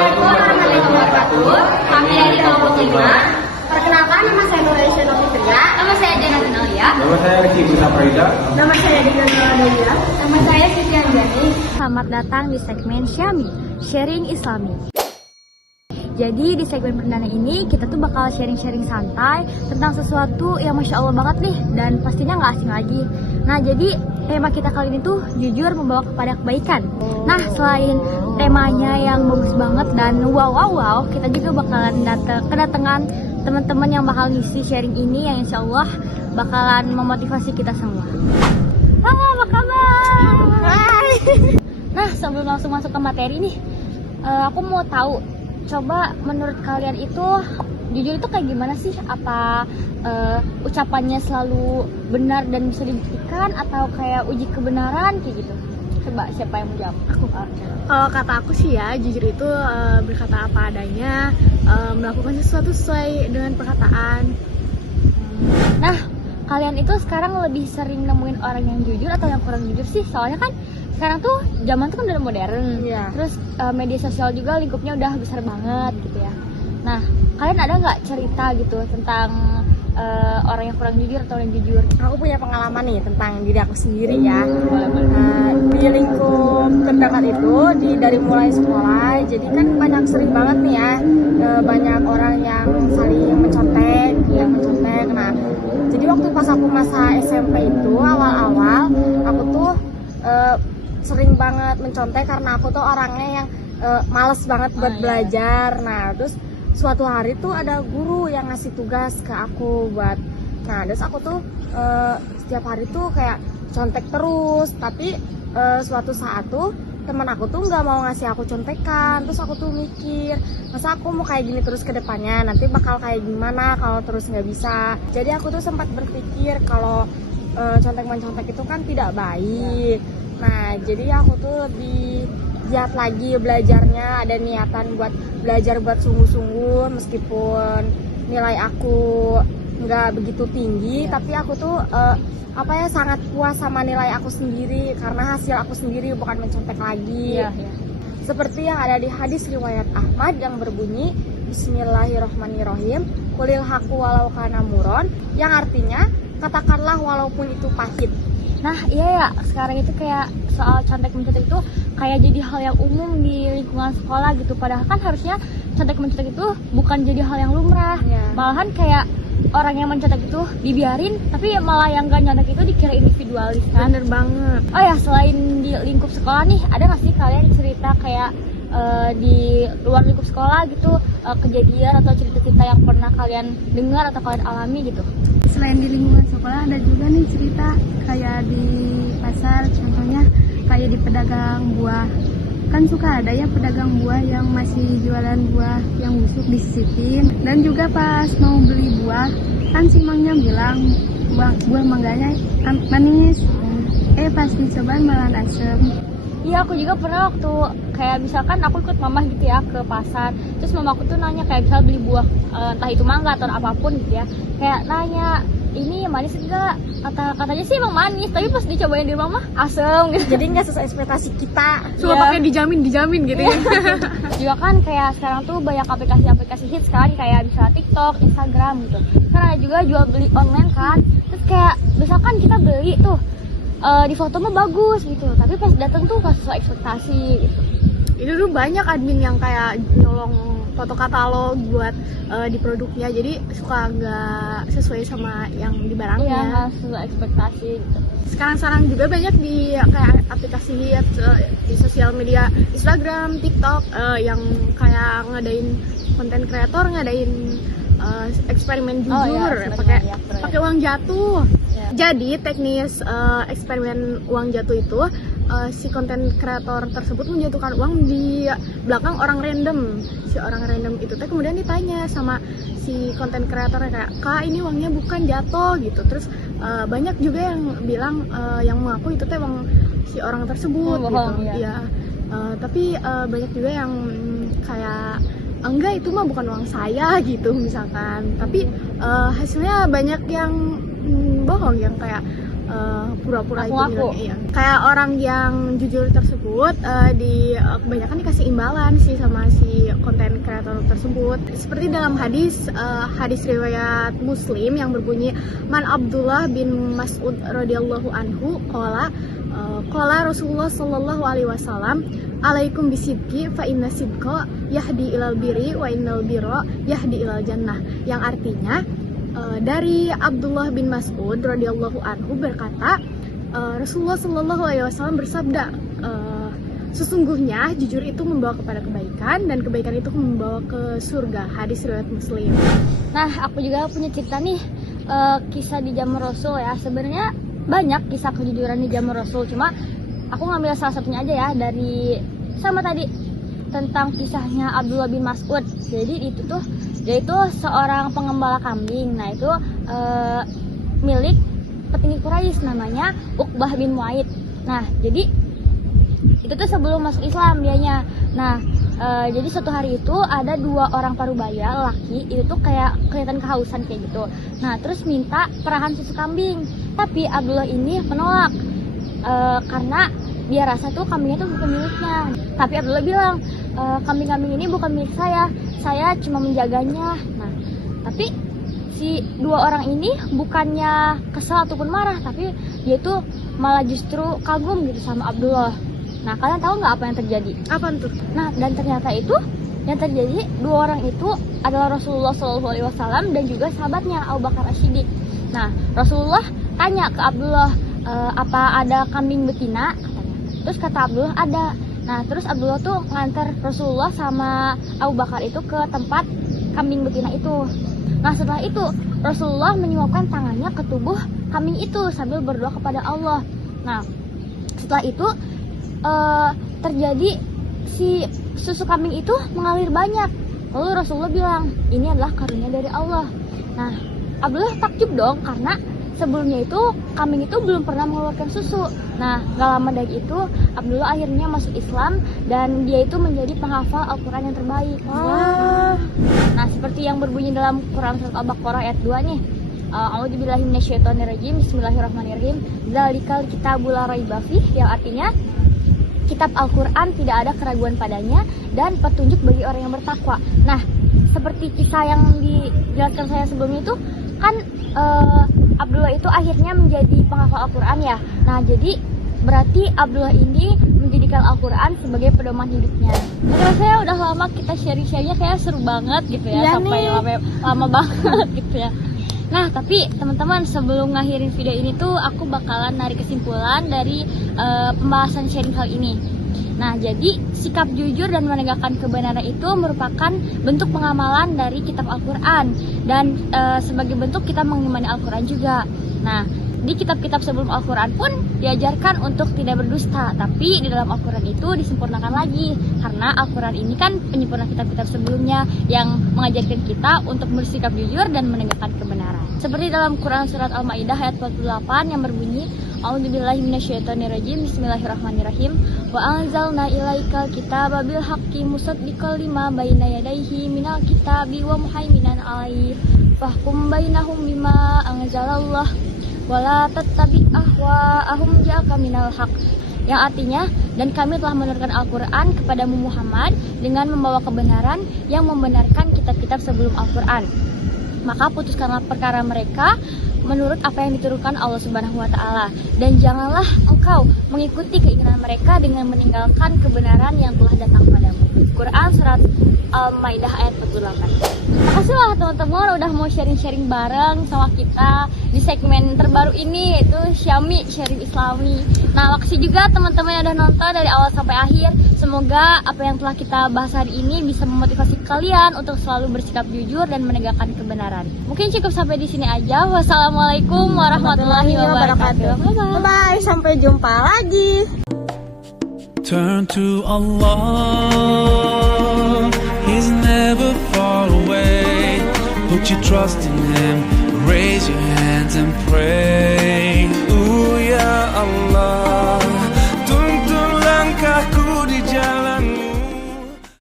Assalamualaikum warahmatullahi wabarakatuh. Kami dari kelompok 5. Perkenalkan, nama saya Nuraisyah Novitria. Nama saya Janatun Alia. Nama saya Rizky Guna Farida. Nama saya Dina Nuradiya. Nama saya Siti Anjani. Selamat datang di segmen Syami, Sharing Islami. Jadi di segmen perdana ini kita tuh bakal sharing-sharing santai tentang sesuatu yang Masya Allah banget nih dan pastinya nggak asing lagi. Nah jadi tema kita kali ini tuh jujur membawa kepada kebaikan. Nah selain temanya yang bagus banget dan wow, kita juga bakalan kedatangan teman-teman yang bakal ngisi sharing ini yang Insya Allah bakalan memotivasi kita semua. Halo, apa kabar? Hai. Nah sebelum langsung masuk ke materi nih, aku mau tahu, coba menurut kalian itu jujur itu kayak gimana sih? Apa ucapannya selalu benar dan bisa dibuktikan atau kayak uji kebenaran kayak gitu? Coba siapa yang mau jawab? Aku. Kalau kata aku sih ya, jujur itu berkata apa adanya, melakukan sesuatu sesuai dengan perkataan. Nah, kalian itu sekarang lebih sering nemuin orang yang jujur atau yang kurang jujur sih? Soalnya kan sekarang tuh zaman tuh kan udah modern. Iya. Terus media sosial juga lingkupnya udah besar banget gitu ya. Nah, kalian ada nggak cerita gitu tentang orang yang kurang jujur atau yang jujur? Aku punya pengalaman nih tentang diri aku sendiri ya. Di lingkup terdekat itu, dari mulai sekolah, jadi kan sering banget nih ya, banyak orang yang saling mencontek. Nah, jadi waktu pas aku masa SMP itu awal-awal, aku tuh sering banget mencontek karena aku tuh orangnya yang males banget buat belajar. Nah, terus suatu hari tuh ada guru yang ngasih tugas ke aku buat, nah terus aku tuh setiap hari tuh kayak contek terus, tapi suatu saat tuh teman aku tuh nggak mau ngasih aku contekan. Terus aku tuh mikir, masa aku mau kayak gini terus ke depannya, nanti bakal kayak gimana kalau terus nggak bisa. Jadi aku tuh sempat berpikir kalau contek-mencontek itu kan tidak baik. Nah jadi aku tuh lebih giat lagi belajarnya, ada niatan buat belajar buat sungguh-sungguh meskipun nilai aku nggak begitu tinggi, tapi aku tuh sangat puas sama nilai aku sendiri karena hasil aku sendiri, bukan mencontek lagi. Seperti yang ada di hadis riwayat Ahmad yang berbunyi Bismillahirrohmanirrohim, qulil haqqu walau kana muron, yang artinya katakanlah walaupun itu pahit. Nah iya ya, sekarang itu kayak soal contek-mencontek itu kayak jadi hal yang umum di lingkungan sekolah gitu. Padahal kan harusnya contek-mencontek itu bukan jadi hal yang lumrah. Malahan kayak orang yang mencontek itu dibiarin, tapi malah yang gak nyontek itu dikira individualis kan. Bener banget. Oh ya, selain di lingkup sekolah nih, ada gak sih kalian cerita kayak di luar lingkup sekolah gitu, kejadian atau cerita-cerita yang pernah kalian dengar atau kalian alami gitu? Selain di lingkungan sekolah ada juga nih cerita kayak di pasar, contohnya kayak di pedagang buah. Kan suka ada ya pedagang buah yang masih jualan buah yang busuk disisipin. Dan juga pas mau beli buah, kan si mangnya bilang buah mangganya manis. Pas dicobain malah asem. Iya, aku juga pernah waktu kayak misalkan aku ikut mama gitu ya ke pasar, terus mama aku tuh nanya kayak misal beli buah entah itu mangga atau apapun gitu ya, kayak nanya ini manis enggak, katanya sih emang manis, tapi pas dicobain di rumah asem gitu. Jadi nggak sesuai ekspektasi kita. Cuma pakai dijamin gitu ya. Juga kan kayak sekarang tuh banyak aplikasi-aplikasi hits kan, kayak bisa TikTok, Instagram gitu. Kan ada juga jual beli online kan, terus kayak misalkan kita beli tuh di foto mah bagus gitu, tapi pas datang tuh gak sesuai ekspektasi gitu. Itu tuh banyak admin yang kayak nyolong foto katalog buat di produknya, jadi suka nggak sesuai sama yang di barangnya. Iya, nggak sesuai ekspektasi gitu. Sekarang juga banyak di kayak aplikasi di sosial media Instagram, TikTok yang kayak ngadain konten kreator, ngadain eksperimen jujur, pakai uang jatuh. Jadi teknis eksperimen uang jatuh itu si konten kreator tersebut menjatuhkan uang di belakang orang random. Si orang random itu kemudian ditanya sama si konten kreatornya kayak, "Kak, ini uangnya bukan jatuh," gitu. Terus banyak juga yang bilang yang mengaku itu uang si orang tersebut gitu. Ya. Tapi banyak juga yang kayak enggak, itu mah bukan uang saya gitu misalkan. Tapi hasilnya banyak yang bohong, yang kayak pura-pura itu Ngaku-ngaku. bilangnya, iya. Kayak orang yang jujur tersebut kebanyakan dikasih imbalan sih sama si konten kreator tersebut. Seperti dalam hadis riwayat Muslim yang berbunyi, Man Abdullah bin Mas'ud radhiyallahu anhu qala Rasulullah sallallahu alaihi wasallam, alaikum bisidqi fa inna sidqa yahdi ilal birri wa innal birra yahdi ilal jannah. Yang artinya dari Abdullah bin Mas'ud radhiyallahu anhu berkata, Rasulullah sallallahu alaihi wasallam bersabda, sesungguhnya jujur itu membawa kepada kebaikan dan kebaikan itu membawa ke surga. Hadis riwayat Muslim. Nah, aku juga punya cerita nih, kisah di zaman Rasul ya. Sebenarnya banyak kisah kejujuran di zaman Rasul, cuma aku ngambil salah satunya aja ya, dari sama tadi tentang kisahnya Abdullah bin Mas'ud. Jadi itu tuh dia itu seorang pengembala kambing. Nah, itu milik petinggi Quraisy namanya Uqbah bin Mu'aid. Nah, jadi itu tuh sebelum masuk Islam dianya. Nah, jadi suatu hari itu ada 2 orang parubaya laki, itu tuh kayak kelihatan kehausan kayak gitu. Nah, terus minta perahan susu kambing. Tapi Abdullah ini menolak karena dia rasa tuh kambingnya tuh bukan miliknya. Tapi Abdullah bilang, kambing-kambing ini bukan milik saya cuma menjaganya. Nah, tapi si 2 orang ini bukannya kesal ataupun marah, tapi dia tuh malah justru kagum gitu sama Abdullah. Nah, kalian tahu nggak apa yang terjadi? Apa tuh? Nah, dan ternyata itu yang terjadi 2 orang itu adalah Rasulullah SAW dan juga sahabatnya Abu Bakar As-Siddiq. Nah, Rasulullah tanya ke Abdullah, apa ada kambing betina? Katanya. Terus kata Abdullah ada. Nah, terus Abdullah tuh nganter Rasulullah sama Abu Bakar itu ke tempat kambing betina itu. Nah, setelah itu Rasulullah menyuapkan tangannya ke tubuh kambing itu sambil berdoa kepada Allah. Nah, setelah itu terjadi si susu kambing itu mengalir banyak. Lalu Rasulullah bilang, ini adalah karunia dari Allah. Nah, Abdullah takjub dong, karena sebelumnya itu kambing itu belum pernah mengeluarkan susu. Nah, gak lama dari itu Abdullah akhirnya masuk Islam dan dia itu menjadi penghafal Al-Quran yang terbaik. Nah, seperti yang berbunyi dalam Quran surat Al-Baqarah ayat 2 nih, A'udzubillahi minasyaitonirrajim, Bismillahirrahmanirrahim, Zalikal kitabul la raiba fih, yang artinya kitab Al-Quran tidak ada keraguan padanya dan petunjuk bagi orang yang bertakwa. Nah, seperti kisah yang dijelaskan saya sebelumnya itu kan Abdullah itu akhirnya menjadi penghafal Al-Quran ya. Nah, jadi berarti Abdullah ini menjadikan Al-Quran sebagai pedoman hidupnya. Menurut saya udah lama kita sharing-sharingnya kayak seru banget gitu ya, sampai lama banget gitu ya. Nah, tapi teman-teman, sebelum ngakhirin video ini tuh aku bakalan narik kesimpulan dari pembahasan sharing kali ini. Nah, jadi sikap jujur dan menegakkan kebenaran itu merupakan bentuk pengamalan dari kitab Al-Quran dan sebagai bentuk kita mengimani Al-Quran juga. Nah, di kitab-kitab sebelum Al-Quran pun diajarkan untuk tidak berdusta, tapi di dalam Al-Quran itu disempurnakan lagi, karena Al-Quran ini kan penyempurna kitab-kitab sebelumnya yang mengajarkan kita untuk bersikap jujur dan menegakkan kebenaran. Seperti dalam Quran surat Al-Maidah ayat 48 yang berbunyi, A'udzubillahi minasyaitonirrajim, Bismillahirrahmanirrahim, wa anzalna ilaikal kitaba bil haqqi musaddiqal lima baina yadayhi minal kitabi wa muhaiminan alaihi fahkum bainahum bima anzalallah wala tattabi ahwa'ahum ja'aka minal haq, yang artinya, dan kami telah menurunkan Al-Quran kepadamu Muhammad dengan membawa kebenaran yang membenarkan kitab-kitab sebelum Al-Quran. Maka putuskanlah perkara mereka menurut apa yang diturunkan Allah Subhanahu wa Ta'ala, dan janganlah engkau mengikuti keinginan mereka dengan meninggalkan kebenaran yang telah datang padamu. Quran surat Al-Maidah ayat 48. Makasih lah teman-teman udah mau sharing-sharing bareng sama kita di segmen terbaru ini, yaitu Syami Sharing Islami. Nah, makasih juga teman-teman yang udah nonton dari awal sampai akhir. Semoga apa yang telah kita bahas hari ini bisa memotivasi kalian untuk selalu bersikap jujur dan menegakkan kebenaran. Mungkin cukup sampai di sini aja. Wassalamualaikum warahmatullahi wabarakatuh. Bye-bye, sampai jumpa lagi. Turn to Allah, He's never far away. Put your trust in Him, raise your hands and pray. Ooh, ya Allah.